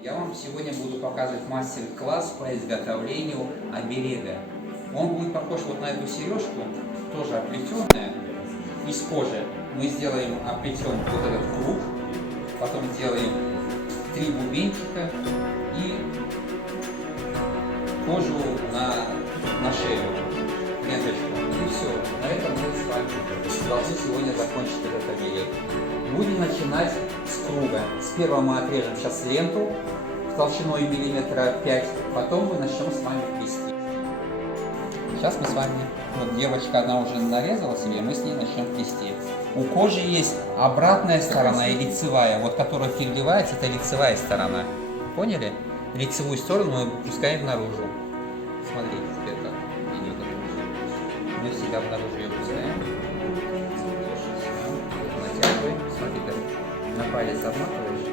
Я вам сегодня буду показывать мастер-класс по изготовлению оберега. Он будет похож вот на эту сережку, тоже оплетенная из кожи. Мы сделаем оплетен вот этот круг, потом сделаем 3 бубенчика и кожу на шею, ленточку. И все. На этом мы с вами должны сегодня закончить этот оберег. Будем начинать с круга. Сперва мы отрежем сейчас ленту толщиной миллиметра 5, потом мы начнем с вами плести. Сейчас мы с вами, вот девочка одна уже нарезала себе, мы с ней начнем плести. У кожи есть обратная сторона и лицевая, вот которая переливается, это лицевая сторона. Поняли? Лицевую сторону мы пускаем наружу. Смотрите теперь, как идет это. Мы всегда наружу ее пускаем. Натягиваем. Смотри, как на палец обматываешь.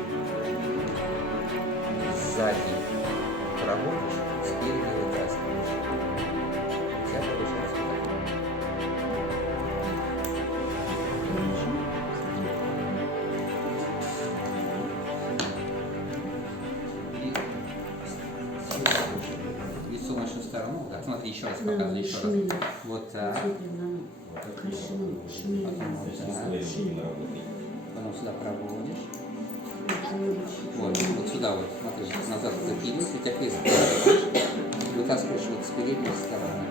Сзади проводишь, спереди вытаскиваешь. Натягиваешь отсюда. И лицо в нашу сторону. Так, смотри, еще раз показываю, еще раз. Вот так. Потом сюда проводишь. Вот сюда вот, смотри, назад запились, у тебя крест вытаскиваешь вот с передней стороны.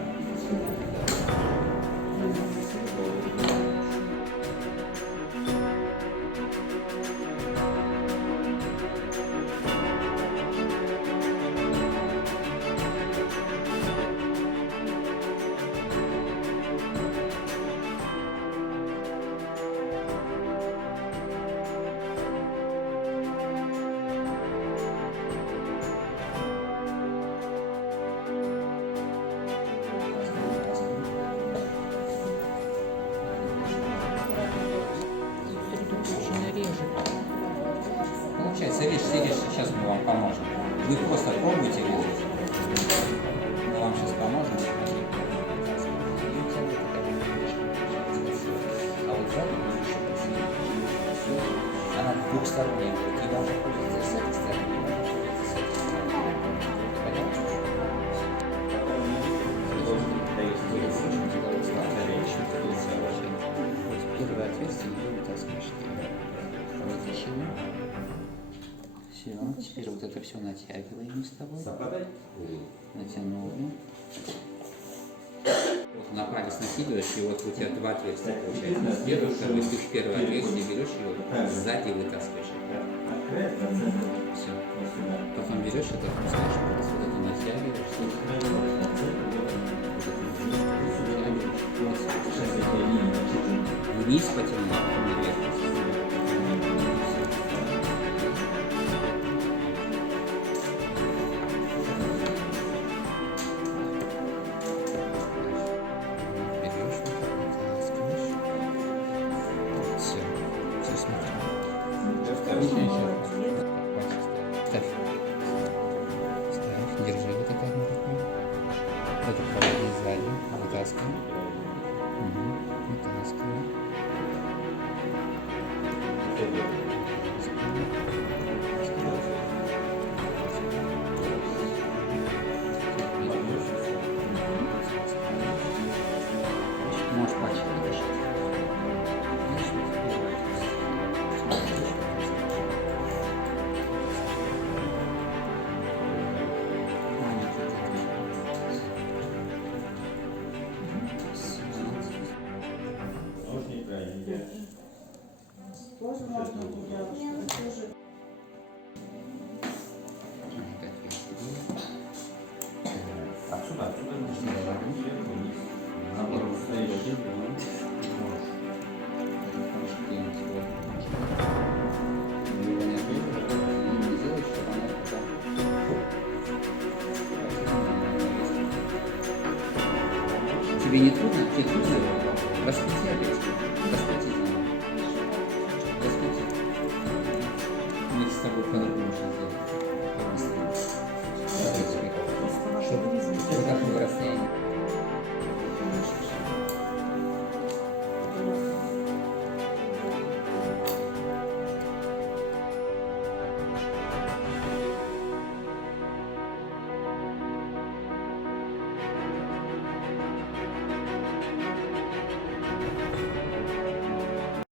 Получается, режь, сейчас мы вам поможем. Вы просто пробуйте резать. Мы вам сейчас поможем. А вот сзади будет еще красивее. Она двухсторонняя. Ты должен пользоваться с этой стороны. Первое отверстие и вытаскиваешь. Вытащили. Все, теперь вот это все натягиваем с тобой. Натянули. Вот на палец накидываешь, и вот у тебя 2 отверстия получается. Первое, второе, ты в первое отверстие берешь и сзади вытаскиваешь. Все. Потом берешь это, опускаешь палец, вот это натягиваешь. Вниз потянул, а потом наверх. Ставь, держи вот это одну такую. Это проводи сзади, вытаскивай. Вытаскивай. Можешь пальчик вытащить. Тоже можно тоже. Отсюда нужно сверху вниз. Наоборот, стоишь. Тебе не трудно? Тебе трудно?